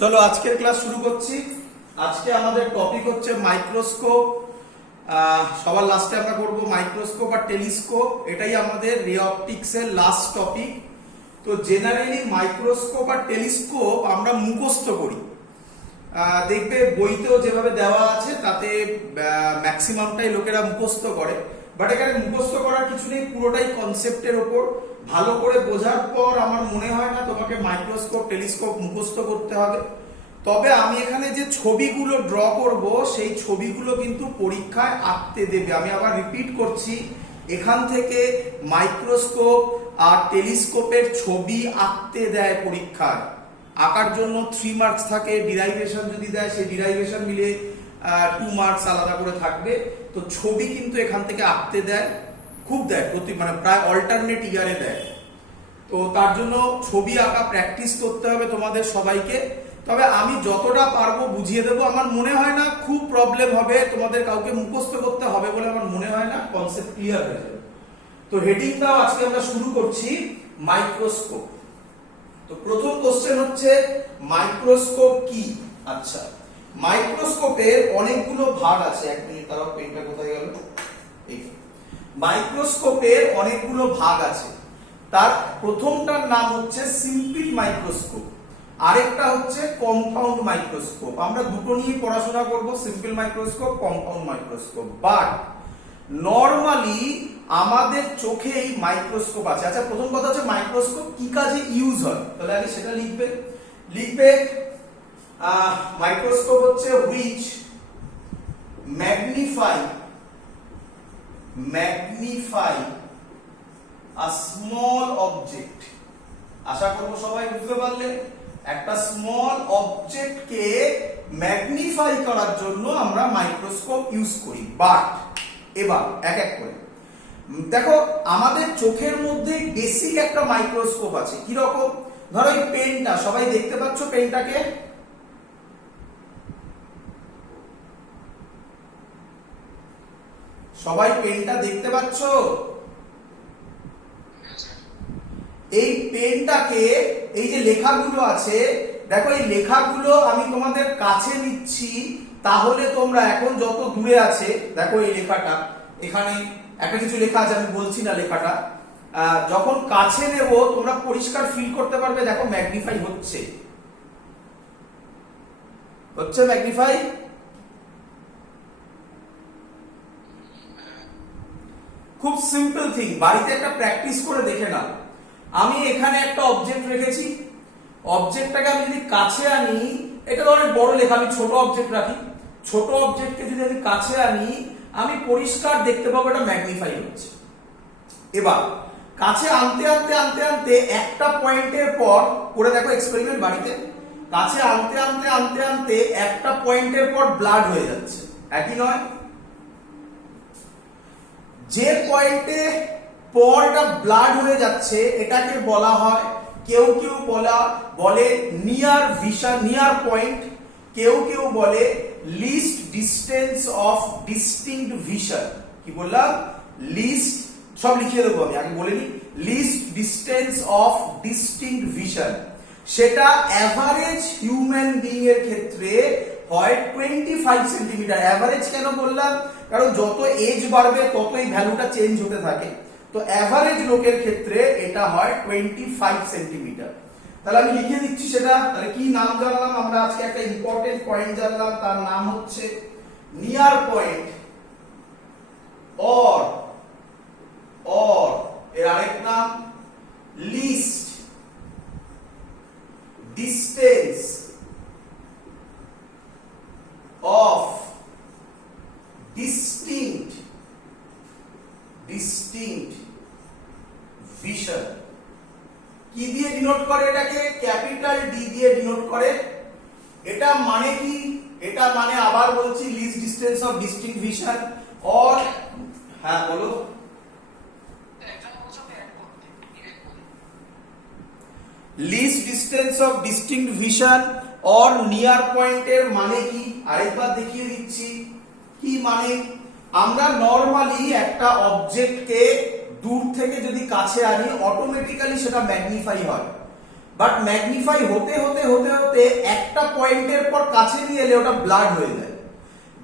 চলো আজকের ক্লাস শুরু করছি। আজকে আমাদের টপিক হচ্ছে মাইক্রোস্কোপ। সবার লাস্টে আমরা করব মাইক্রোস্কোপ আর টেলিস্কোপ। এটাই আমাদের রে অপটিক্স এর লাস্ট টপিক। তো জেনারেলি মাইক্রোস্কোপ আর টেলিস্কোপ আমরা মুখস্থ করি। দেখবে বইতেও যেভাবে দেওয়া আছে তাতে ম্যাক্সিমামটাই লোকেরা মুখস্থ করে, বাট এখানে মুখস্থ করার কিছু নেই, পুরোটাই কনসেপ্টের ওপর। ভালো করে বোঝার পর আমার মনে হয় না তোমাকে মাইক্রোস্কোপ টেলিস্কোপ মুখস্থ করতে হবে। তবে আমি এখানে যে ছবিগুলো ড্র করব সেই ছবিগুলো কিন্তু পরীক্ষায় আঁকতে দেবে। আমি আবার রিপিট করছি, এখান থেকে মাইক্রোস্কোপ আর টেলিস্কোপের ছবি আঁকতে দেয় পরীক্ষায়। আঁকার জন্য 3 মার্কস থাকে, ডিরাইভেশন যদি দেয় সেই ডিরাইভেশন মিলে 2 মার্কস আলাদা করে থাকবে। তো ছবি কিন্তু এখান থেকে আঁকতে দেয়, খুব দেয়, মানে প্রায় অল্টারনেট ইয়ারে দেয়। তো তার জন্য ছবি আঁকা প্র্যাকটিস করতে হবে তোমাদের সবাইকে। তবে আমি যতটা পারবো বুঝিয়ে দেবো। আমার মনে হয় না খুব প্রবলেম হবে, তোমাদের কাউকে মুখস্থ করতে হবে বলে আমার মনে হয় না, কনসেপ্ট ক্লিয়ার হয়ে যাবে। তো হেডিংটাও আজকে আমরা শুরু করছি মাইক্রোস্কোপ। তো প্রথম কোশ্চেন হচ্ছে মাইক্রোস্কোপ কি? আচ্ছা, মাইক্রোস্কোপের অনেকগুলো ভাগ আছে। এক মিনিট, তার পেনটা কোথায় গেল? মাইক্রোস্কোপের অনেকগুলো ভাগ আছে। তার প্রথমটার নাম হচ্ছে সিম্পল মাইক্রোস্কোপ, আরেকটা হচ্ছে কম্পাউন্ড মাইক্রোস্কোপ। আমরা দুটো নিয়ে পড়াশোনা করব, simple microscope, compound microscope. But normally আমাদের চোখেই মাইক্রোস্কোপ আছে। আচ্ছা, প্রথম কথা হচ্ছে মাইক্রোস্কোপ কি কাজে ইউজ হয়, তাহলে আগে সেটা লিখবে। মাইক্রোস্কোপ হচ্ছে which magnify a small object. আশা করব সবাই বুঝতে পারলে। একটা স্মল অবজেক্টকে ম্যাগনিফাই করার জন্য আমরা মাইক্রোস্কোপ ইউজ করি। বাট এবার এক এক করে দেখো, আমাদের চোখের মধ্যে বেসিক একটা মাইক্রোস্কোপ আছে। কি রকম? ধরো এই পেনটা, সবাই দেখতে পাচ্ছ পেনটাকে? সবাই পেনটা দেখতে পাচ্ছ? এই পেনটাকে, এই যে লেখাগুলো আছে, দেখো এই লেখাগুলো আমি তোমাদের কাছে নিচ্ছি, তাহলে তোমরা এখন যত দূরে আছে, দেখো এই লেখাটা, এখানে একটা কিছু লেখা আছে, আমি বলছি না লেখাটা, যখন কাছে নেব তোমরা পরিষ্কার ফিল করতে পারবে। দেখো ম্যাগনিফাই হচ্ছে ম্যাগনিফাই। খুব সিম্পল থিং, বাড়িতে একটা প্র্যাকটিস করে দেখে নাও। আমি এখানে একটা অবজেক্ট রেখেছি, অবজেক্টটাকে আমি যদি কাছে আনি, এটা তো অনেক বড় লেখা, আমি ছোট অবজেক্ট রাখি, ছোট অবজেক্টকে যদি আমি কাছে আনি, আমি পরিষ্কার দেখতে পাবো এটা ম্যাগনিফাই হচ্ছে। এবার কাছে আনতে আনতে আনতে আনতে একটা পয়েন্টের পর করে দেখো এক্সপেরিমেন্ট বাড়িতে, কাছে আনতে আনতে আনতে আনতে একটা পয়েন্টের পর ব্লাড হয়ে যাচ্ছে, একই নয়? যে পয়েন্টে পর এটা ব্লাড হয়ে যাচ্ছে এটাকে বলা হয়, কেউ কেউ বলে নিয়ার ভিশন, নিয়ার পয়েন্ট, কেউ কেউ বলে least distance of distinct vision. কি বললাম? লিস্ট, সব লিখিয়ে দেবো আমি, আগে বলে নি। Least distance of distinct vision, সেটা এভারেজ হিউম্যান বিইং এর ক্ষেত্রে হয় 25 সেন্টিমিটার। এভারেজ কেন বললাম? কারণ যত এজ বাড়বে তত এই ভ্যালুটা চেঞ্জ হতে থাকে। তো এভারেজ লোকের ক্ষেত্রে এটা হয় 25 সেন্টিমিটার। তাহলে আমি লিখে দিচ্ছি সেটা। তাহলে কি নাম জানলাম আমরা আজকে? একটা ইম্পর্টেন্ট পয়েন্ট জানলাম, তার নাম হচ্ছে নিয়ার পয়েন্ট, অর এর আরেক নাম least distance of distinct vision. কি দিয়ে ডিনোট করে এটাকে? ক্যাপিটাল ডি দিয়ে ডিনোট করে। এটা মানে কি? এটা মানে, আবার বলছি, least distance of distinct vision or, হ্যাঁ বলো, least distance of distinct vision or near পয়েন্টের মানে কি আরেকবার দেখিয়ে দিচ্ছি। কি মানে? আমরা নরমালি একটা অবজেক্টকে দূর থেকে যদি কাছে আনি, অটোমেটিক্যালি সেটা ম্যাগনিফাই হয়। বাট ম্যাগনিফাই হতে হতে হতে হতে ক্ষেত্রে একটা পয়েন্টের পর কাছে নিয়ে এলে ওটা ব্লাড হয়ে যায়,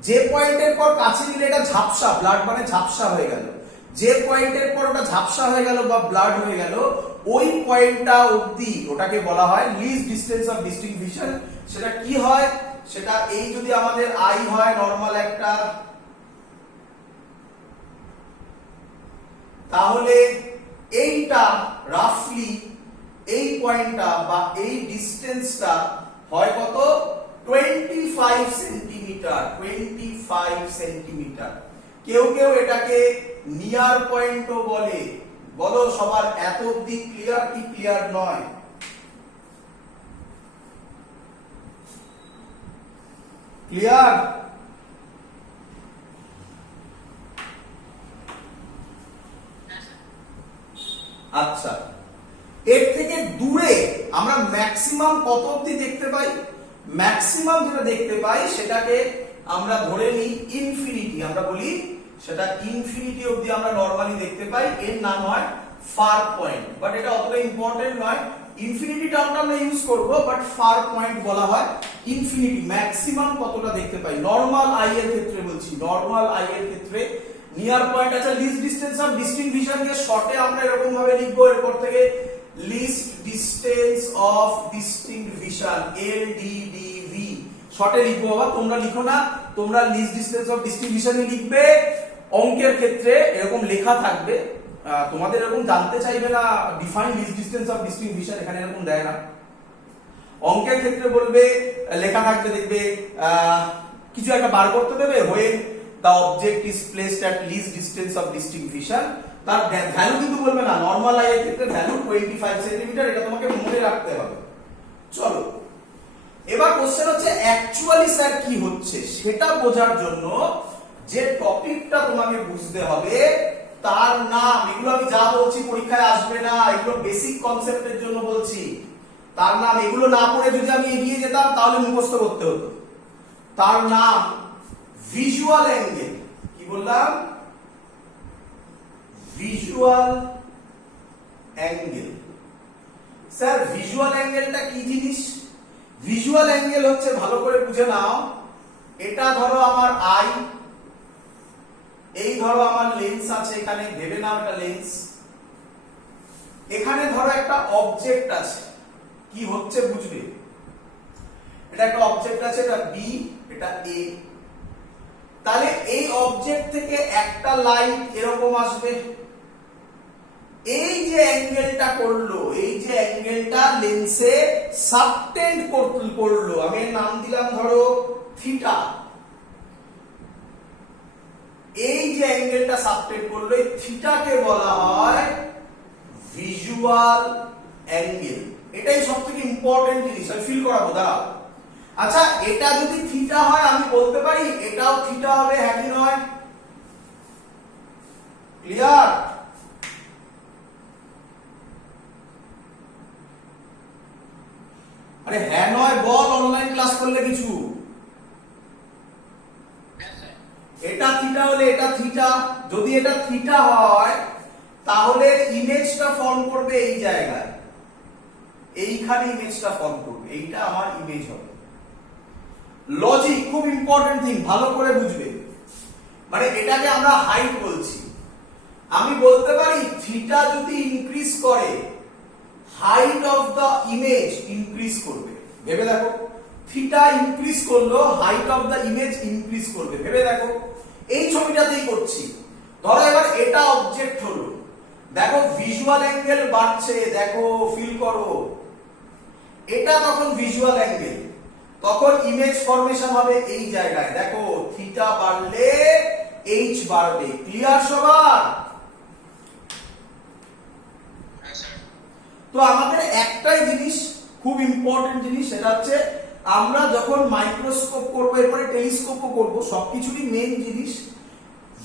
যে পয়েন্টের পর কাছে নিলে এটা ঝাপসা, ব্লাড মানে ঝাপসা হয়ে গেল, যে পয়েন্টের পর ওটা ঝাপসা হয়ে গেল বা ব্লাড হয়ে গেল ওই পয়েন্টটা অবধি ওটাকে বলা হয় লিস্ট ডিসটেন্স অফ ডিস্টিংভিশন। সেটা কি হয়, সেটা এই যদি আমাদের আই হয় নরমাল একটা, তাহলে এইটা রাফলি এই পয়েন্টটা বা এই ডিসটেন্সটা হয় কত, 25 সেন্টিমিটার, 25 সেন্টিমিটার। কেউ কেউ এটাকে নিয়ার পয়েন্টও বলে। বলো সবার এত অবধি ক্লিয়ার কি ক্লিয়ার নয়? ক্লিয়ার? আচ্ছা, এর থেকে দূরে আমরা ম্যাক্সিমাম কত অবধি দেখতে পাই? ম্যাক্সিমাম যেটা দেখতে পাই সেটাকে আমরা ধরে নিই ইনফিনিটি, আমরা বলি সেটা ইনফিনিটি অবধি আমরা নরমালি দেখতে পাই, এর নাম হয় ফার পয়েন্ট। বাট এটা অতটা ইম্পর্টেন্ট নয়, ইনফিনিটি টার্মটা আমরা ইউজ করব, বাট ফার পয়েন্ট বলা হয় ইনফিনিটি। ম্যাক্সিমাম কতটা দেখতে পাই নরমাল আই এর ক্ষেত্রে বলছি, নরমাল আই এর ক্ষেত্রে নিয়ার পয়েন্ট। আচ্ছা, লিস্ট ডিসটেন্স অফ ডিস্টিংভিশন কে শর্টে আমরা এরকম ভাবে লিখবো, এরপর থেকে লিস্ট ডিসটেন্স অফ ডিস্টিংভিশন, এলডিডিভি শর্টে লিখবো। বাবা তোমরা লিখো না, তোমরা লিস্ট ডিসটেন্স অফ ডিস্টিংভিশনই লিখবে। অঙ্কের ক্ষেত্রে এরকম লেখা থাকবে, তোমাদের এরকম জানতে চাইবে না ডিফাইন লিস্ট ডিসটেন্স অফ ডিস্টিংভিশন, এখানে এরকম দেয় না। অঙ্কের ক্ষেত্রে বলবে লেখা থাকবে, দেখবে কিছু একটা বার করতে দেবে, when the object is placed at least distance of distinction, তার ভ্যালু কিন্তু বলবে না, নরমাল আই এর ক্ষেত্রে ভ্যালু 25 সেন্টিমিটার, এটা তোমাকে মনে রাখতে হবে। চলো এবার কোশ্চেন হচ্ছে অ্যাকচুয়ালি স্যার কি হচ্ছে সেটা বোঝার জন্য যে টপিকটা তোমাকে বুঝতে হবে তার নাম, এগুলো আমি যা বলছি পরীক্ষায় আসবে না, এগুলো বেসিক কনসেপ্টের জন্য বলছি। তার নাম, এগুলো না পড়ে যদি আমি এগিয়ে যেতাম তাহলে মুখস্থ করতে হতো। তার নাম ভিজুয়াল অ্যাঙ্গেল। কি বললাম? Visual angle. স্যার ভিজুয়াল অ্যাঙ্গেলটা কি জিনিস? ভিজুয়াল অ্যাঙ্গেল হচ্ছে, ভালো করে বুঝে নাও, এটা ধরো আমার আই, এই ধরো আমার লেন্স আছে, এখানে ভেবে নাও এটা লেন্স, এখানে ধরো একটা অবজেক্ট আছে, কি হচ্ছে বুঝবে, এটা একটা অবজেক্ট আছে, এটা বি, এটা এ। তাহলে এই অবজেক্ট থেকে একটা লাইট এরকম আসবে, এই যে অ্যাঙ্গেলটা করলো, এই যে অ্যাঙ্গেলটা লেন্সে সাবটেন্ড করলো, আমি এর নাম দিলাম ধরো থিটা। এই যে অ্যাঙ্গেলটা সাবটেন্ড করলো, এই থিটাকে বলা হয় ভিজুয়াল অ্যাঙ্গেল। এটাই সবথেকে ইম্পর্টেন্ট জিনিস, আমি ফিল করাবো, দাঁড়াও। আচ্ছা, এটা যদি থিটা হয় আমি বলতে পারি এটাও থিটা হবে, হ্যাঁ কি নয়? ক্লিয়ার? আরে হ্যাঁ নয় বল, অনলাইন ক্লাস করলে কিছু। এটা থিটা হলে এটা থিটা, যদি এটা থিটা হয় তাহলে ইমেজটা ফর্ম করবে এই জায়গায়, এইখানে ইমেজটা ফর্ম করবে, এইটা আমার ইমেজ হবে। লজিক খুব ইম্পর্টেন্ট থিং, ভালো করে বুঝবে। মানে এটাকে আমরা হাইট বলছি, আমি বলতে পারি থিটা যদি ইনক্রিজ করে height of the image increase করবে। ভেবে দেখো, থিটা ইনক্রিজ করলো, height of the image increase করবে। ভেবে দেখো, এই ছবিটাতেই করছি। ধরো এবার এটা অবজেক্ট হলো, দেখো ভিজুয়াল অ্যাঙ্গেল বাড়ছে, দেখো ফিল করো, এটা তখন ভিজুয়াল অ্যাঙ্গেল, তখন ইমেজ ফরমেশন হবে এই জায়গায়, দেখো থিটা বাড়লে এইচ বাড়বে। ক্লিয়ার সবার? তো আমাদের একটাই জিনিস খুব ইম্পর্টেন্ট জিনিস, সেটা হচ্ছে আমরা যখন মাইক্রোস্কোপ করবো, এরপরে টেলিস্কোপও করবো, সবকিছুরই মেইন জিনিস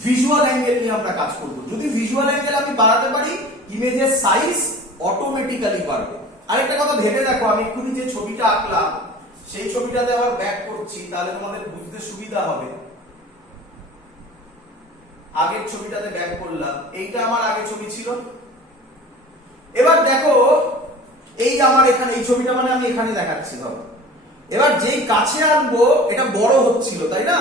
ভিজুয়াল অ্যাঙ্গেল নিয়ে আমরা কাজ করব। যদি ভিজুয়াল অ্যাঙ্গেল আমি বাড়াতে পারি, ইমেজের সাইজ অটোমেটিক্যালি বাড়বে। আরেকটা কথা ভেবে দেখো, আমি এক্ষুনি যে ছবিটা আঁকলাম সেই ছবিটাতে আবার ব্যাক করছি, তাহলে তোমাদের বুঝতে সুবিধা হবে। আগের ছবিটাতে ব্যাক করলাম, এইটা আমার আগের ছবি ছিল। এবার দেখো এই আমার এখানে এই ছবিটা, মানে আমি এখানে দেখাচ্ছি, ধরো এবার যেই কাছে আনবো এটা বড় হচ্ছিল, তাই না?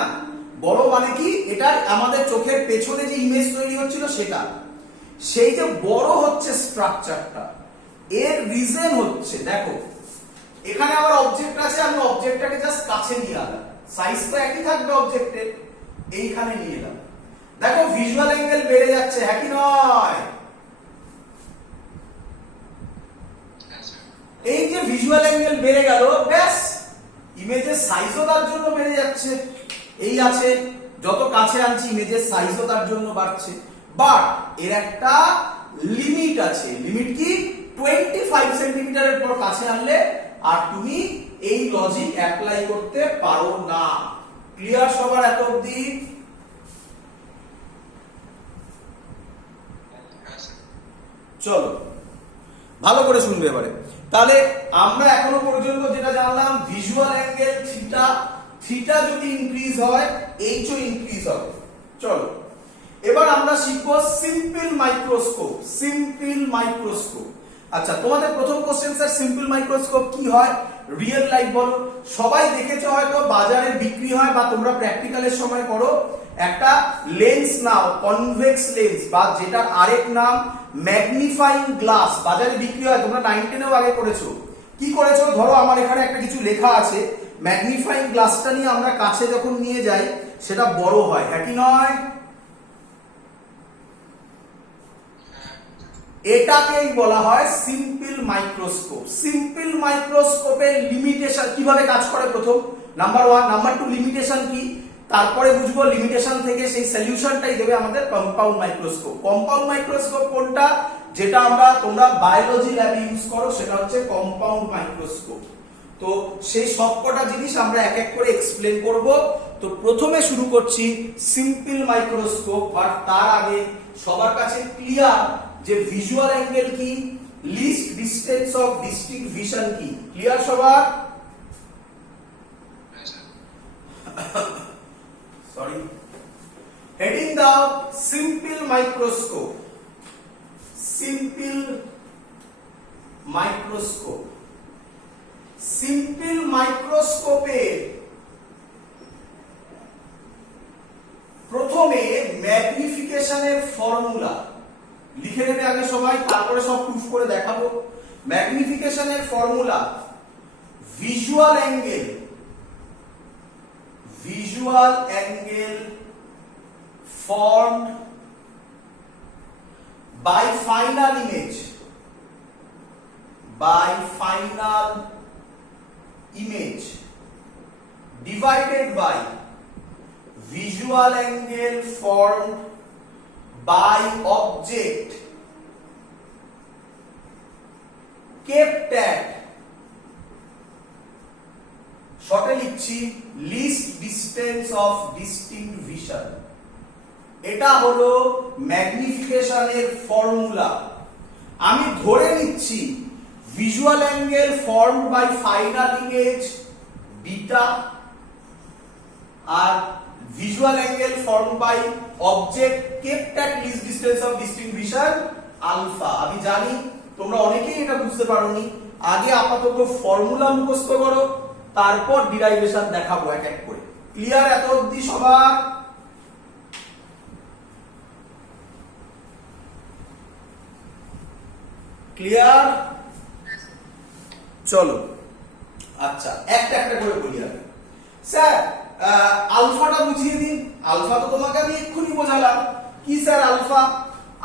বড় মানে কি, এটা আমাদের চোখের পেছনে যে ইমেজ তৈরি হচ্ছিল সেটা, সেই যে বড় হচ্ছে স্ট্রাকচারটা, এর রিজন হচ্ছে, দেখো এখানে আমার অবজেক্ট আছে, আমি অবজেক্টটাকে জাস্ট কাছে নিয়ে এলাম, সাইজ তো একই থাকবে অবজেক্টের, এইখানে নিয়ে এলাম, দেখো ভিজুয়াল অ্যাঙ্গেল বেড়ে যাচ্ছে, হ্যাঁ কি নয়? এই যে ভিজুয়াল অ্যাঙ্গেল বেড়ে গেল, ব্যাস ইমেজের সাইজও তার জন্য বেড়ে যাচ্ছে, এই আছে যত কাছে আনছি ইমেজের সাইজও তার জন্য বাড়ছে। বাট এর একটা লিমিট আছে, লিমিট কি? 25 সেন্টিমিটারের পর কাছে আনলে আর তুমি এই লজিক অ্যাপ্লাই করতে পারো না। ক্লিয়ার সবার এত অবধি? চলো ভালো করে শুনবে এবারে। তাহলে আমরা এখনো পর্যন্ত যেটা জানলাম, ভিজুয়াল অ্যাঙ্গেল থিটা, থিটা যদি ইনক্রিজ হয় এইচও ইনক্রিজ হবে। চলো এবার আমরা শিখবো সিম্পল মাইক্রোস্কোপ। সিম্পল মাইক্রোস্কোপ, আচ্ছা তোমাদের প্রথম কোশ্চেন, স্যার সিম্পল মাইক্রোস্কোপ কি হয়? রিয়েল লাইফ বলো। সবাই দেখেছো হয়তো বাজারে বিক্রি হয় বা তোমরা প্র্যাকটিক্যালের সময় করো, একটা লেন্স নাও, কনভেক্স লেন্স বা যেটার আরেক নাম ম্যাগনিফাইং গ্লাস, বাজারে বিক্রি হয়, তোমরা 9 10-এও আগে করেছো। কি করেছো? ধরো আমার এখানে একটা কিছু লেখা আছে, ম্যাগনিফাইং গ্লাসটা নিয়ে আমরা কাছে যখন নিয়ে যাই সেটা বড় হয়, হ্যাঁ কি নয়? এটাকেই বলা হয় সিম্পল মাইক্রোস্কোপ। সিম্পল মাইক্রোস্কোপের লিমিটেশন কিভাবে কাজ করে, প্রথম নাম্বার 1, নাম্বার 2 লিমিটেশন কি, তারপরে বুঝবো লিমিটেশন থেকে সেই সলিউশনটাই দেবে আমাদের কম্পাউন্ড মাইক্রোস্কোপ। কম্পাউন্ড মাইক্রোস্কোপ কোনটা? যেটা তোমরা বায়োলজি ল্যাবে ইউজ করো, সেটা হচ্ছে কম্পাউন্ড মাইক্রোস্কোপ। তো সেই সবকটা জিনিস আমরা এক এক করে এক্সপ্লেন করব। তো প্রথমে শুরু করছি সিম্পল মাইক্রোস্কোপ, বাট তার আগে সবার কাছে ক্লিয়ার যে ভিজুয়াল অ্যাঙ্গেল কি, least distance of distinct vision কি, ক্লিয়ার সবার? সরি, হেডিং দাও simple microscope. Simple microscope, simple মাইক্রোস্কোপে প্রথমে ম্যাগনিফিকেশনের ফর্মুলা লিখে নেবে আগে সবাই, তারপরে সব প্রুফ করে দেখাবো। ম্যাগনিফিকেশনের formula, visual angle, visual angle formed by final image, by final image divided by visual angle formed by object kept at, শর্টে লিখছি, least distance of distinct vision. এটা হলো ম্যাগনিফিকেশনের ফর্মুলা। আমি ধরে নিচ্ছি visual angle formed by final image beta আর visual angle formed by object kept at least distance of distinct vision alpha. আমি জানি তোমরা অনেকেই এটা বুঝতে পারোনি, আগে আপাতত ফর্মুলা মুখস্থ করো, তারপর ডিরাইভেশন দেখাবো এক এক করে। ক্লিয়ার এত অবধি সবার? ক্লিয়ার? চলো আচ্ছা একটা একটা করে বলি আমি। স্যার আলফাটা বুঝিয়ে দিন। আলফা তো তোমাকে আমি এক্ষুনি বোঝালাম। কি স্যার আলফা?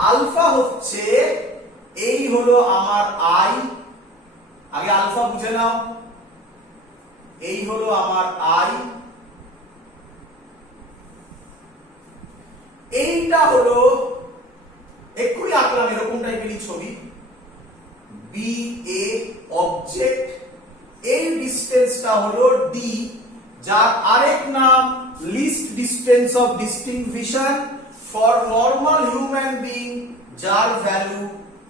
আলফা হচ্ছে, এই হলো আমার আই, আগে আলফা বুঝে নাও, এই হলো আমার আই, এইটা হলো এক্ষুনি আঁকলাম এরকম টাইপেরই ছবি, বি এ অবজেক্ট, এই ডিসটেন্সটা হলো ডি, যার আরেক নাম least distance of distinct vision for normal human being, যার ভ্যালু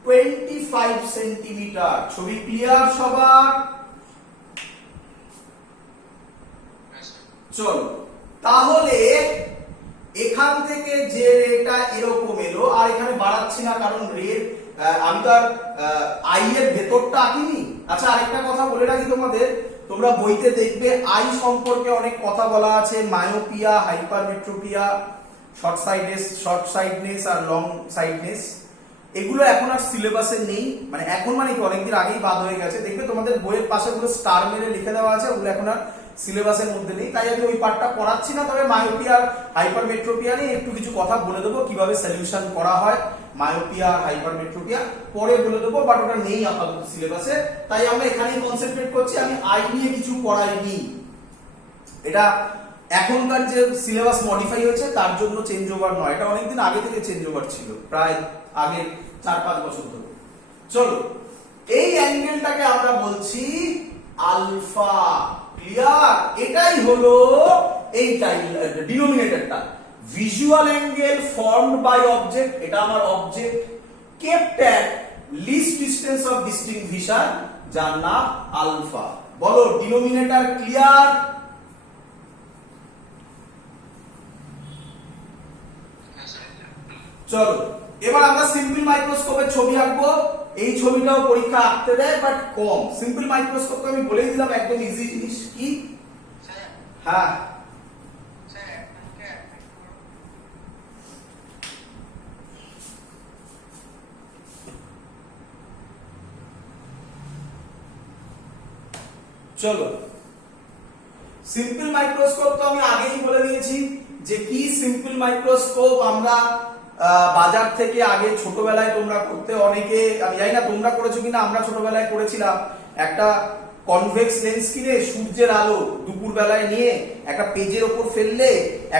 25 সেন্টিমিটার। ছবি ক্লিয়ার সবার? চলো তাহলে এখান থেকে যে রেটা এরকম এলো, আর এখানে বাড়াচ্ছি না কারণ রেট আমি তো আর আই এর ভেতরটা আঁকিনি। আচ্ছা আরেকটা কথা বলে রাখি তোমাদের, তোমরা বইতে দেখবে আই সম্পর্কে অনেক কথা বলা আছে, মায়োপিয়া, হাইপারমেট্রোপিয়া, শর্ট সাইডনেস আর লং সাইডনেস। এগুলো এখন আর সিলেবাসে নেই, মানে এখন মানে কি অনেকদিন আগেই বাদ হয়ে গেছে। দেখবে তোমাদের বইয়ের পাশে গুলো স্টার মেরে লিখে দেওয়া আছে, ওগুলো এখন আর সিলেবাসের মধ্যে নেই, তাই আমি ওই পার্টটা পড়াচ্ছি না। তবে মায়োপিয়া, হাইপারমেট্রোপিয়া নিয়ে একটু কিছু কথা বলে দেবো, কিভাবে সলিউশন করা হয় মায়োপিয়া আর হাইপারমেট্রোপিয়া পরে বলে দেবো, বাট ওটা নেই আপাতত সিলেবাসে, তাই আমরা এখানেই কনসেন্ট্রেট করছি। আমি আই নিয়ে কিছু পড়াইনি, এটা এখনকার যে সিলেবাস মডিফাই হয়েছে তার জন্য চেঞ্জ ওভার নয়, এটা অনেকদিন আগে থেকে চেঞ্জ ওভার ছিল, প্রায় আগে 4-5 বছর ধরে। চলো, এই অ্যাঙ্গেলটাকে আমরা বলছি আলফা। ক্লিয়ার? এটাই হলো এই ডিনোমিনেটরটা। Visual angle formed by object, এটা আমার object, kept at least distance of distinct vision, যার নাম আলফা। বলো ডিনোমিনেটর ক্লিয়ার? চলো, এবার আমরা সিম্পল মাইক্রোস্কোপের ছবি আঁকবো। এই ছবিটাও পরীক্ষা আঁকতে দেয়, বাট কম। সিম্পল মাইক্রোস্কোপ তো আমি বলেই দিলাম একদম ইজি জিনিস। কি? হ্যাঁ, চলো, সিম্পল মাইক্রোস্কোপ তো আমি আগেই বলে দিয়েছি যে কি সিম্পল মাইক্রোস্কোপ। আমরা বাজার থেকে আগে ছোটবেলায় তোমরা করতে, অনেকে, আমি জানি না তোমরা করেছো কিনা, আমরা ছোটবেলায় করেছিলাম। একটা কনভেক্স লেন্স কিনে সূর্যের আলো দুপুর বেলায় নিয়ে একটা পেজের ওপর ফেললে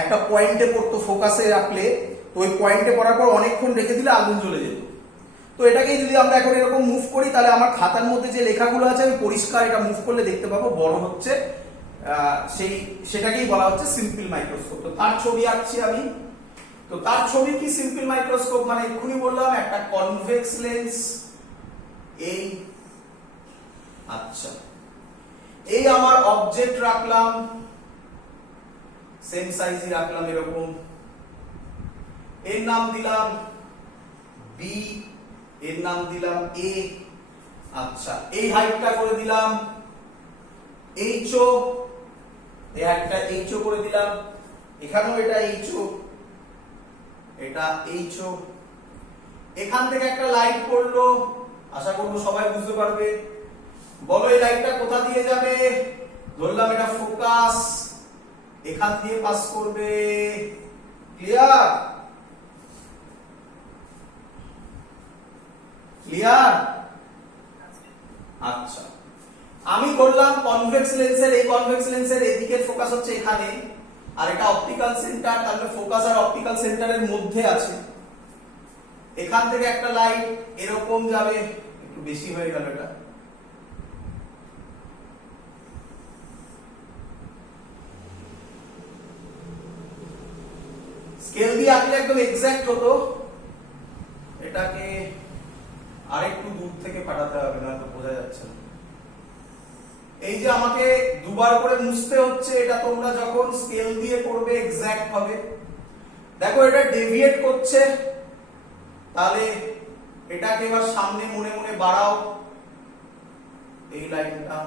একটা পয়েন্টে পড়তো, ফোকাসে রাখলে, তো ওই পয়েন্টে পড়ার পর অনেকক্ষণ রেখে দিলে আগুন জ্বলে যেত। তো এটাকেই যদি আমরা এখন এরকম মুভ করি, তাহলে আমার খাতার মধ্যে যে লেখাগুলো আছে আমি পরিষ্কার এটা মুভ করলে দেখতে পাবো বড় হচ্ছে, সেটাকেই বলা হচ্ছে সিম্পল মাইক্রোস্কোপ। তো তার ছবি আঁকছি আমি। তো তার ছবি কি সিম্পল মাইক্রোস্কোপ? মানে এক্ষুনি বললাম একটা কনভেক্স লেন্স, এই, আচ্ছা, এই আমার অবজেক্ট রাখলাম, সেম সাইজই রাখলাম এরকম, এর নাম দিলাম বি, এর নাম দিলাম এ, আচ্ছা, এই হাইটটা করে দিলাম এইচও, এই হাইটটা এইচও করে দিলাম, এখানেও এটা এইচও, এটা এইচও। এখান থেকে একটা লাইট পড়লো, আশা করবো সবাই বুঝতে পারবে। বলো এই লাইটটা কোথা দিয়ে যাবে? ধরলাম এটা ফোকাস, এখান দিয়ে পাস করবে। ক্লিয়ার? ক্লিয়ার? আচ্ছা, আমি করলাম কনভেক্স লেন্সের, এই কনভেক্স লেন্সের এদিকের ফোকাস হচ্ছে এখানে, আর এটা অপটিক্যাল সেন্টার, তাহলে ফোকাস আর অপটিক্যাল সেন্টারের মধ্যে আছে। এখান থেকে একটা লাইট এরকম যাবে, একটু বেশি হয়ে গেল এটা, স্কেল দিয়ে আঁকলে একদম এক্সাক্ট হতো, এটাকে আরেকটু দূর থেকে পাঠাতে হবে, না তো বোঝা যাচ্ছে না। এই যে আমাকে দুবার করে মুছতে হচ্ছে, এটা তোমরা যখন স্কেল দিয়ে করবে এক্সাক্ট হবে। দেখো এটা ডেভিয়েট করছে, তাহলে এটাকে এবার সামনে মনে মনে বাড়াও, এই লাইনটা,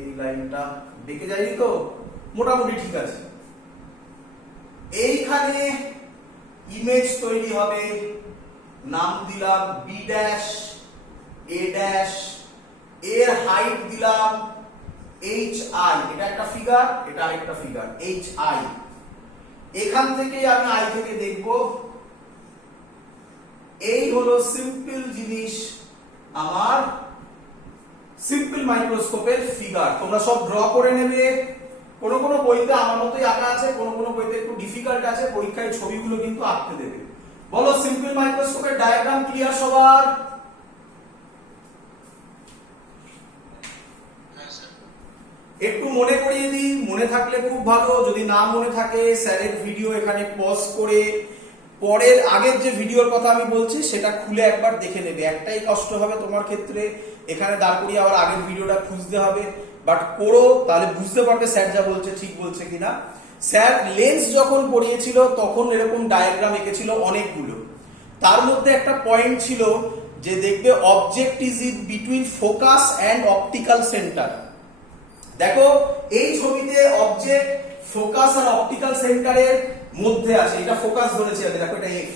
এই লাইনটা বেঁকে যায়নি তো, মোটামুটি ঠিক আছে। এইখানে ইমেজ তৈরি হবে, নাম দিলাম বি ড্যাশ, এ ড্যাশ, এর হাইট দিলাম এইচ আই, এটা একটা ফিগার, এটা আরেকটা ফিগার, এইচ আই। এখান থেকে আমি আই থেকে দেখব, এই হলো সিম্পল জিনিস, আমার সিম্পল মাইক্রোস্কোপের ফিগার। তোমরা সব ড্র করে নেবে, কোন কোন বইতে আমার মতোই আঁকা আছে, কোন কোন বইতে একটু ডিফিকাল্ট আছে, পরীক্ষায় ছবিগুলো কিন্তু আঁকতে দেবে। বলো সিম্পল মাইক্রোস্কোপের ডায়াগ্রাম ক্লিয়ার সবার? একটু মনে করিয়ে দিই, মনে থাকলে খুব ভালো, যদি না মনে থাকে স্যারের ভিডিও এখানে পজ করে পরের আগের যে ভিডিওর কথা আমি বলছি সেটা খুলে একবার দেখে নেবে। একটাই কষ্ট হবে তোমার ক্ষেত্রে, এখানে দাঁড় করিয়ে আবার আগের ভিডিওটা খুঁজতে হবে, বাট করো, তাহলে বুঝতে পারবে স্যার যা বলছে ঠিক বলছে কিনা। স্যার লেন্স যখন পড়িয়েছিল তখন এরকম ডায়াগ্রাম এঁকেছিল অনেকগুলো, তার মধ্যে একটা পয়েন্ট ছিল যে দেখবে object is in between focus and optical centre. দেখো এই ছবিতে অবজেক্ট ফোকাস আর অপটিক্যাল সেন্টারের মধ্যে আছে, এটা ফোকাস ধরেছি আমি, দেখো এটা এফ,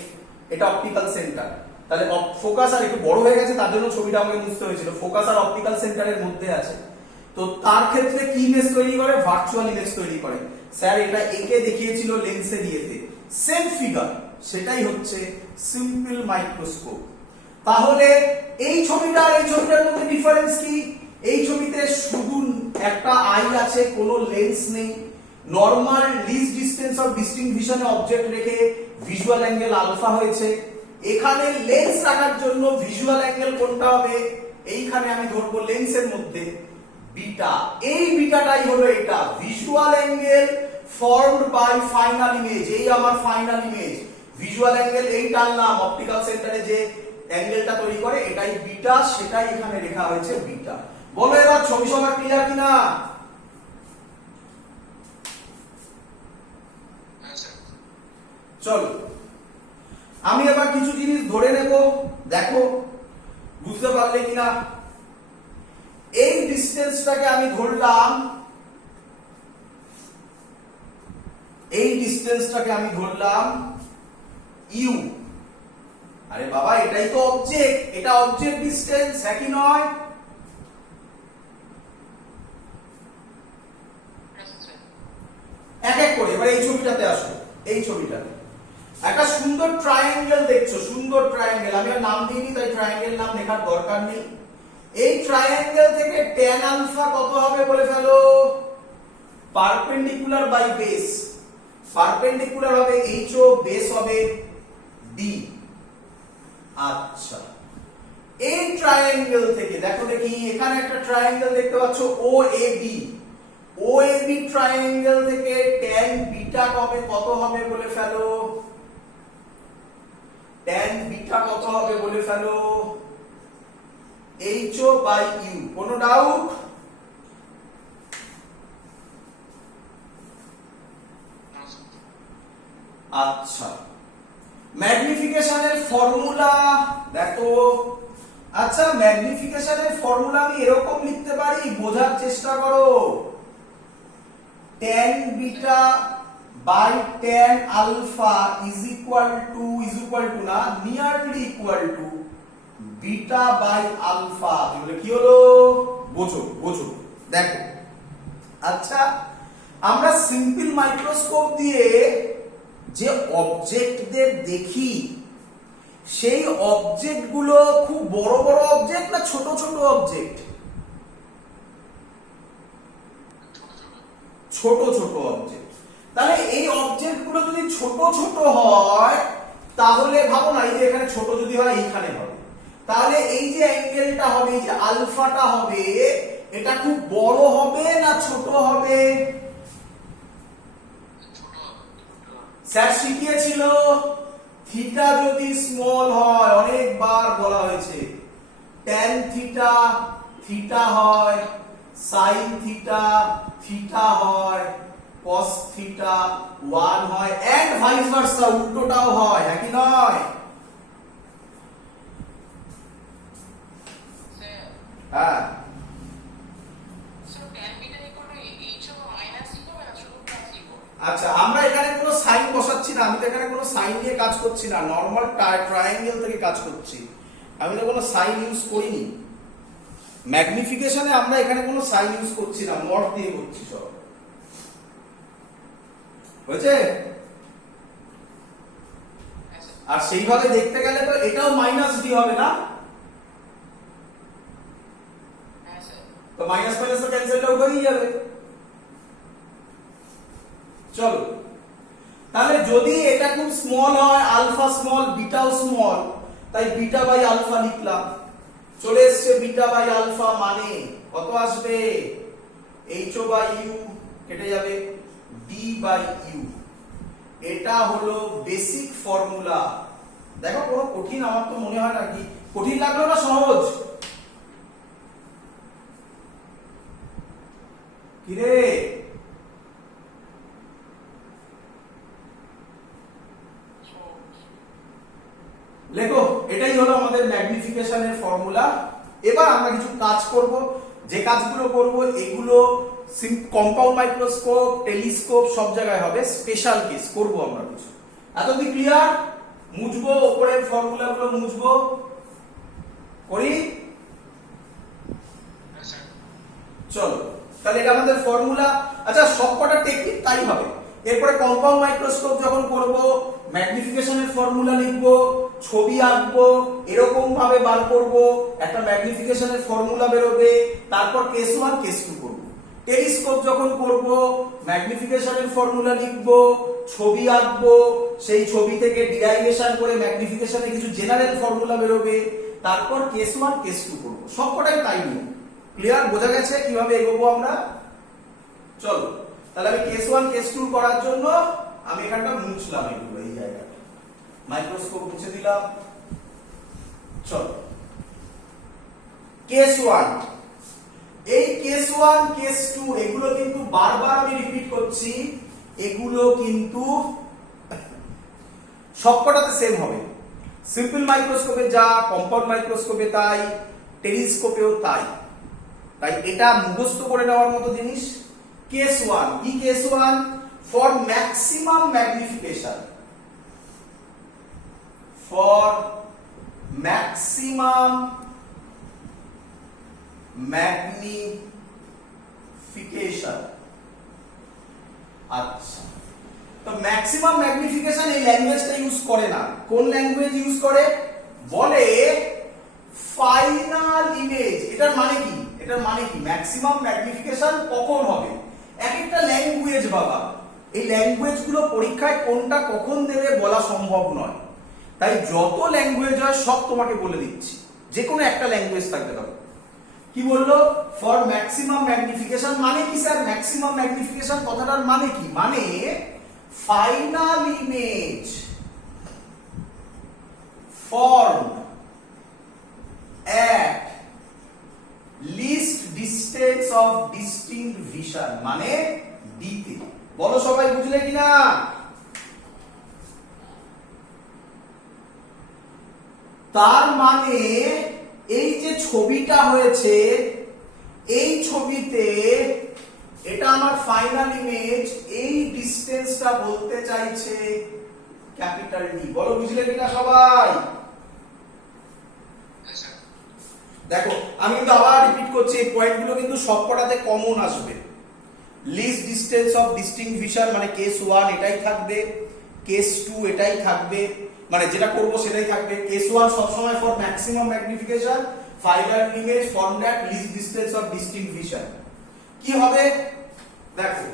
এটা অপটিক্যাল সেন্টার, তাহলে ফোকাস আর একটু বড় হয়ে গেছে তার জন্য ছবিটা আমাকে বুঝতে হয়েছিল, ফোকাস আর অপটিক্যাল সেন্টারের মধ্যে আছে। তো তার ক্ষেত্রে কি ইমেজ তৈরি করে? ভার্চুয়াল ইমেজ তৈরি করে। স্যার এটা একে দেখিয়েছিল লেন্সে দিয়েতে, সেম ফিগার, সেটাই হচ্ছে সিম্পল মাইক্রোস্কোপ। তাহলে এই ছবিটা আর এই ছবিটার মধ্যে ডিফারেন্স কি? এই ছবিতে শুধু একটা আই আছে, কোনো লেন্স নেই, নরমাল লিস্ট ডিসটেন্স অফ ডিস্টিংভিশনে অবজেক্ট রেখে ভিজুয়াল অ্যাঙ্গেল আলফা হয়েছে। এখানে লেন্স রাখার জন্য ভিজুয়াল অ্যাঙ্গেল কোনটা হবে? এইখানে আমি ধরবো লেন্সের মধ্যে বিটা, এই বিটাটাই হলো এটা visual angle formed by final image. এই আমার ফাইনাল ইমেজ, ভিজুয়াল অ্যাঙ্গেল এই টানলাম, অপটিক্যাল সেন্টারে যে অ্যাঙ্গেলটা তৈরি করে এটাই বিটা, সেটাই এখানে লেখা হয়েছে বিটা। বলো এবার ছবি সবার ক্লিয়ার কিনা? চলো আমি এবার কিছু জিনিস ধরে নেব, দেখো বুঝতে পারলে কিনা। এই ডিসটেন্সটাকে আমি ধরলাম, এই ডিসটেন্সটাকে আমি ধরলাম ইউ। আরে বাবা এটাই তো অবজেক্ট, এটা অবজেক্ট ডিসটেন্স, হ্যাঁ কি নয়? এক এক করে এবার এই ছবিটাতে আসো। এই ছবিটাতে একটা সুন্দর ট্রায়াঙ্গেল দেখছো, সুন্দর ট্রায়াঙ্গেল, আমি আর নাম দিইনি তাই ট্রায়াঙ্গেল নাম লেখার দরকার নেই। এই ট্রায়াঙ্গেল থেকে tan আলফা কত হবে বলে ফেলো? পারপেন্ডিকুলার বাই বেস, পারপেন্ডিকুলার হবে HO, বেস হবে D। আচ্ছা এই ট্রায়াঙ্গেল থেকে দেখো দেখি, এখানে একটা ট্রায়াঙ্গেল দেখতে পাচ্ছ OAB, OAB ট্রায়াঙ্গেল থেকে tan বিটা কত হবে বলে ফেলো? tan বিটা কত হবে বলে ফেলো? HO by U। কোনো ডাউট? আচ্ছা ম্যাগনিফিকেশনের ফর্মুলা দেখো। আচ্ছা ম্যাগনিফিকেশনের ফর্মুলা আমি এরকম লিখতে পারি, বোঝার চেষ্টা করো। tan beta by tan alpha is equal to না, nearly equal to beta by alpha. এগুলো কি হলো? বোঝো বোঝো দেখো। আচ্ছা আমরা সিম্পল মাইক্রোস্কোপ দিয়ে যে অবজেক্টদের দেখি, সেই অবজেক্ট গুলো খুব বড় বড় অবজেক্ট না ছোট ছোট অবজেক্ট? ছোট ছোট অবজেক্ট। তাহলে এই অবজেক্ট গুলো যদি ছোট ছোট হয় তাহলে ভাবো না, এই যে এখানে ছোট যদি হয় এইখানে হবে, তাহলে এই যে অ্যাঙ্গেলটা হবে, এই যে আলফাটা হবে, এটা খুব বড় হবে না ছোট হবে? স্যার শিখিয়েছিল থিটা যদি স্মল হয়, অনেকবার বলা হয়েছে, tan থিটা থিটা হয়, sin থিটা থিটা হয়, cos থিটা 1 হয়, এন্ড ভাইস ভার্সা, উল্টোটাও হয়, হ্যাঁ কি নয়? হ্যাঁ আচ্ছা আমরা এখানে কোনো সাইন বসাচ্ছি না, আমি তো এখানে কোনো সাইন নিয়ে কাজ করছি না, নরমাল ট্রায়াঙ্গেল থেকে কাজ করছি, আমি তো কোনো সাইন ইউজ করিনি। ম্যাগনিফিকেশনে আমরা এখানে কোনো সাইন ইউজ করছি না, মড দিয়ে করছি সব। হয়েছে? আর সেইভাবে দেখতে গেলে তো এটাও মাইনাস ডি হবে না? তো মাইনাস মাইনাস তো ক্যান্সেল আউট হয়ে যাবে। চলো তাহলে যদি এটা খুব স্মল হয়, আলফা স্মল বিটাও স্মল, তাই বিটা বাই আলফা লিখলাম, চলে এসছে বিটা বাই আলফা, মানে কত আসবে? HO বাই ইউ কেটে যাবে, D বাই ইউ। এটা হলো বেসিক ফর্মুলা। দেখো কোনো কঠিন আমার তো মনে হয় না, কি কঠিন লাগলো না সহজ? কিরে লেখো, এটাই হলো আমাদের ম্যাগনিফিকেশনের ফর্মুলা। এবার আমরা কিছু কাজ করব, যে কাজগুলো করব এগুলো কম্পাউন্ড মাইক্রোস্কোপ, টেলিস্কোপ সব জায়গায় হবে, স্পেশাল কেস করব আমরা কিছু। এতদিন ক্লিয়ার? মুছবো উপরের ফর্মুলাগুলো, মুছবো করি। চলো তাহলে এটা আমাদের ফর্মুলা। আচ্ছা সবকটা টেকনিক তাই হবে। এরপরে কম্পাউন্ড মাইক্রোস্কোপ যখন করব, ম্যাগনিফিকেশনের ফর্মুলা লিখব, ছবি আঁকবো, এরকম ভাবে বার করব, একটা ম্যাগনিফিকেশনের ফর্মুলা বেরোবে, তারপর কেস 1 কেস 2 করব। টেলিস্কোপ যখন করব, ম্যাগনিফিকেশনের ফর্মুলা লিখব, ছবি আঁকবো, সেই ছবি থেকে ডিরাইভেশন করে ম্যাগনিফিকেশনের কিছু জেনারেল ফর্মুলা বেরোবে, তারপর কেস 1 কেস 2 করব। সবকটাই তাই নিয়ম। ক্লিয়ার? বোঝা গেছে কিভাবে এগোবো আমরা? চলো তাহলে আমি কেস 1 কেস 2 করার জন্য আমি এখানটা মুছলাম, এগুলো এই জায়গাটা মাইক্রোস্কোপ মুছে দিলাম। চলো কেস 1, এই কেস 1 কেস 2 এগুলো কিন্তু বারবার আমি রিপিট করছি, এগুলো কিন্তু সবকটাতে সেম হবে। সিম্পল মাইক্রোস্কোপে যা, কম্পাউন্ড মাইক্রোস্কোপে তাই, টেলিস্কোপেও তাই। তাই এটা মুখস্থ করে নেওয়ার মতো জিনিস। কেস 1 কি? Case 1 for maximum magnification, for maximum magnification. আচ্ছা তো ম্যাক্সিমাম ম্যাগনিফিকেশন এই ল্যাঙ্গুয়েজটা ইউজ করে না। কোন ল্যাঙ্গুয়েজ ইউজ করে? বলে ফাইনাল ইমেজ। এটার মানে কি? এটার মানে কি ম্যাক্সিমাম ম্যাগনিফিকেশন কখন হবে? এক একটা ল্যাঙ্গুয়েজ বাবা, এই ল্যাঙ্গুয়েজ গুলো পরীক্ষায় কোনটা কখন দেবে বলা সম্ভব নয়। তাই যত ল্যাঙ্গুয়েজ হয় সব তোমাকে বলে দিচ্ছি, যে কোনো একটা ল্যাঙ্গুয়েজ থাকতে পারে। কি বললো? ফর ম্যাক্সিমাম ম্যাগনিফিকেশন মানে কি স্যার? ম্যাক্সিমাম ম্যাগনিফিকেশন কথাটার মানে কি? মানে final image formed at least distance of distinct vision, মানে d তে। বলো সবাই বুঝলে কিনা? তার মানে এই যে ছবিটা হয়েছে, এই ছবিতে এটা আমার ফাইনাল ইমেজ, এই ডিসটেন্সটা বলতে চাইছে ক্যাপিটাল ডি। বলো বুঝলে কিনা সবাই? দেখো আমি কিন্তু আবার রিপিট করছি, এই পয়েন্টগুলো কিন্তু সবকটাতে কমন আসবে। Least distance of distinct vision মানে কেস 1 এটাই থাকবে, কেস 2 এটাই থাকবে, মানে যেটা করব সেটাই থাকবে। কেস 1 সব সময় for maximum magnification, final image form that least distance of distinct vision. কি হবে দেখো।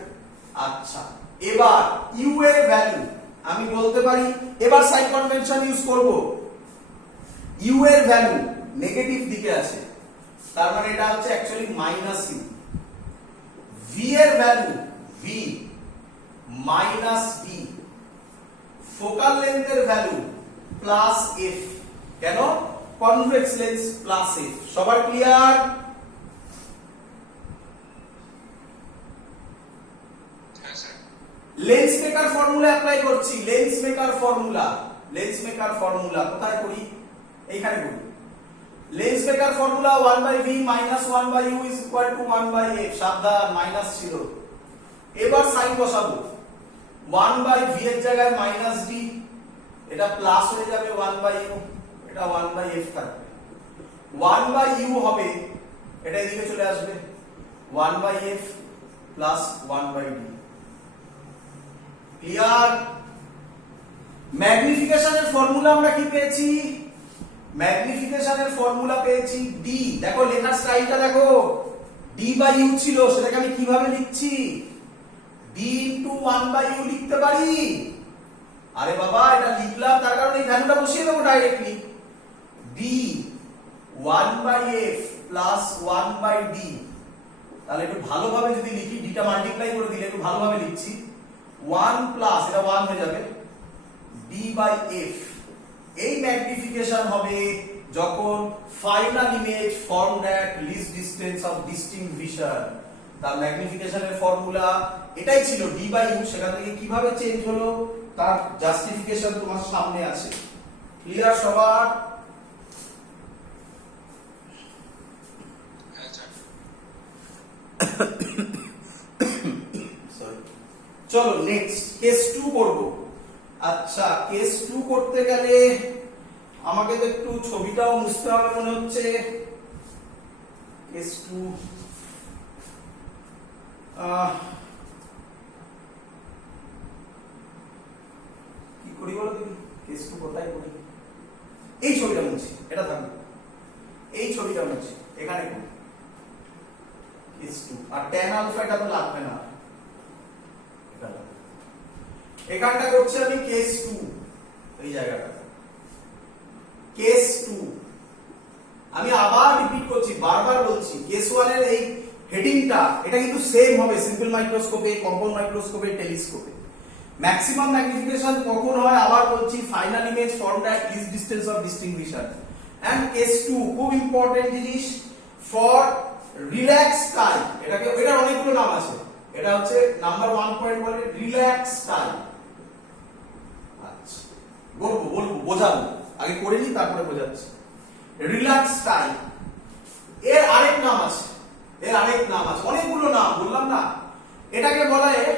আচ্ছা এবার ইউ এর ভ্যালু আমি বলতে পারি, এবার সাইন কনভেনশন ইউজ করব। ইউ এর ভ্যালু নেগেটিভ দিকে আছে, তার মানে এটা হচ্ছে অ্যাকচুয়ালি মাইনাস ইউ। ভি এর value V minus D. Focal লেন্থের ভ্যালু প্লাস এফ। কেন? Convex lens plus F. সবার clear? Lens maker formula apply করছি। Lens maker formula, lens maker formula কোথায় করি? এইখানে করি। Lens maker formula 1/v minus 1/u is equal to 1/f। সাবধান, minus ছিল। এবার সাইন বসাবো। 1/v এর জায়গায় মাইনাস d, এটা প্লাস হয়ে যাবে 1/u, এটা 1/f থাকবে। 1/u হবে, এটা এদিকে চলে আসবে 1/f plus 1/d। Clear? ম্যাগনিফিকেশনের formula আমরা কি পেয়েছি? ম্যাগনিফিকেশনের ফর্মুলা পেয়েছি d। দেখো লেখার স্টাইলটা দেখো, d বাই u ছিল, সেটাকে আমি কিভাবে লিখছি? d ইনটু 1/u লিখতে পারি। আরে বাবা এটা লিখলাম তার কারণে এই ভ্যালুটা বসিয়ে দেবো directly. d 1/f plus 1/d। তাহলে একটু ভালোভাবে যদি লিখি, d টা মাল্টিপ্লাই করে দিলে একটু ভালোভাবে লিখছি। 1 প্লাস এটা 1 হয়ে যাবে d বাই f। এই ম্যাগনিফিকেশন হবে যখন final image formed at least distance of distinct vision. তার ম্যাগনিফিকেশনের ফর্মুলা এটাই ছিল d বাই u। সেখান থেকে কিভাবে চেঞ্জ হলো তার জাস্টিফিকেশন তোমার সামনে আছে। ক্লিয়ার সবার? চলো নেক্সট কেস 2 করব। আচ্ছা কেস 2 করতে গেলে আমাকে তো একটু ছবিটাও মুছতে হবে মনে হচ্ছে। কেস 2 কি করি বলো তুমি? কেস 2 কোথায় করি? এই ছবিটা মুছি, এটা থাকবে। এই ছবিটা মুছি, এখানে করি কেস 2। আর tan আলফা এটা তো লাগবে না, এখানটা করছি আমি কেস 2। এই জায়গাটা কেস 2। আমি আবার রিপিট করছি, বারবার বলছি, কেস 1 এর এই হেডিংটা এটা কিন্তু সেম হবে সিম্পল মাইক্রোস্কোপে, কম্পাউন্ড মাইক্রোস্কোপে, টেলিস্কোপে। ম্যাক্সিমাম ম্যাগনিফিকেশন কখন হয় আবার বলছি, final image formed at least distance of distinction. And case 2 খুব ইম্পর্টেন্ট জিনিস, ফর রিল্যাক্স টাইম। এটাকে, এটার অনেকগুলো নাম আছে, এটা হচ্ছে নাম্বার 1 পয়েন্ট বলে রিল্যাক্স টাইম। আচ্ছা বলবো বোঝাবো, আগে করে নি তারপরে বোঝাচ্ছি। রিল্যাক্স টাইম এর আরেক নাম আছে, অনেকগুলো নাম বললাম না। এটাকে বলা হয়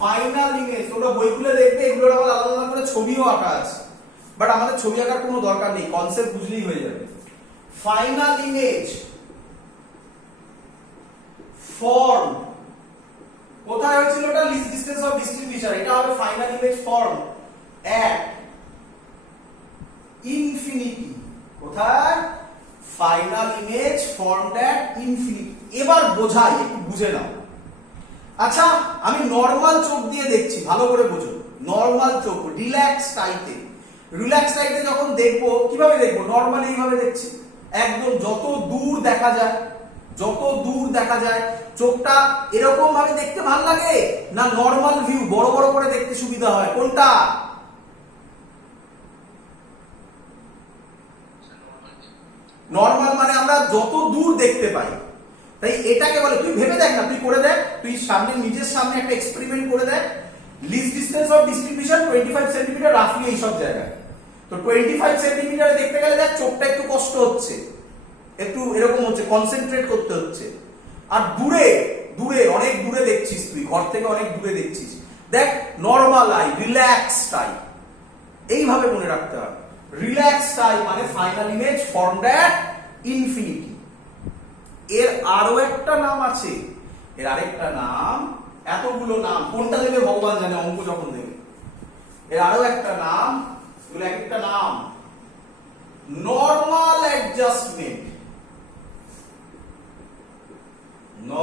ফাইনাল ইমেজ। তোমরা বই খুলে দেখবে এগুলোর আবার আলাদা আলাদা করে ছবিও আঁকা আছে, বাট আমাদের ছবি আঁকার কোনো দরকার নেই, কনসেপ্ট বুঝলেই হয়ে যাবে। ফাইনাল ইমেজ ফর্ম কোথায় হয়েছিল? ওটা লিস্ট ডিসটেন্স অফ ডিস্ট্রিবিউশন। এটা হবে ফাইনাল ইমেজ ফর্ম এট ইনফিনিটি। কোথায়? ফাইনাল ইমেজ ফর্মড এট ইনফিনিটি। এবার বোঝাই, একটু বুঝে নাও। আচ্ছা আমি নরমাল চোখ দিয়ে দেখছি, ভালো করে বোঝো। নরমাল চোখ রিল্যাক্স টাইপে, যখন দেখবো কিভাবে দেখবো? নরমালি এইভাবে দেখছি, একদম যত দূর দেখা যায়, চোখটা এরকম ভাবে দেখতে ভালো লাগে না নরমাল ভিউ বড় বড় করে দেখতে সুবিধা হয়? কোনটা? নরমাল মানে আমরা যত দূর দেখতে পাই, তাই এটাকে বলে। তুই ভেবে দেখ না, তুই করে দেখ, তুই সামনে নিজের সামনে একটা এক্সপেরিমেন্ট করে দেখ। Least distance of distribution 25 centimetre রাফলি এই সব জায়গায়। তো 25 সেন্টিমিটারে দেখতে গেলে দেখ চোখটা একটু কষ্ট হচ্ছে, একটু এরকম হচ্ছে, কনসেন্ট্রেট করতে হচ্ছে। আর দূরে অনেক দূরে দেখছিস, তুই ঘর থেকে অনেক দূরে দেখছিস, দেখ নরমাল আই, রিল্যাক্স আই। এইভাবে মনে রাখতে হবে, রিল্যাক্স আই মানে ফাইনাল ইমেজ ফর্মড এট ইনফিনিটি। এর আরো একটা নাম আছে, এর আরেকটা নাম, এতগুলো নাম কোনটা দেবে ভগবান জানে অঙ্ক যখন দেবে। এর আরো একটা নাম, এগুলো এক একটা নাম, নরমাল অ্যাডজাস্টমেন্ট।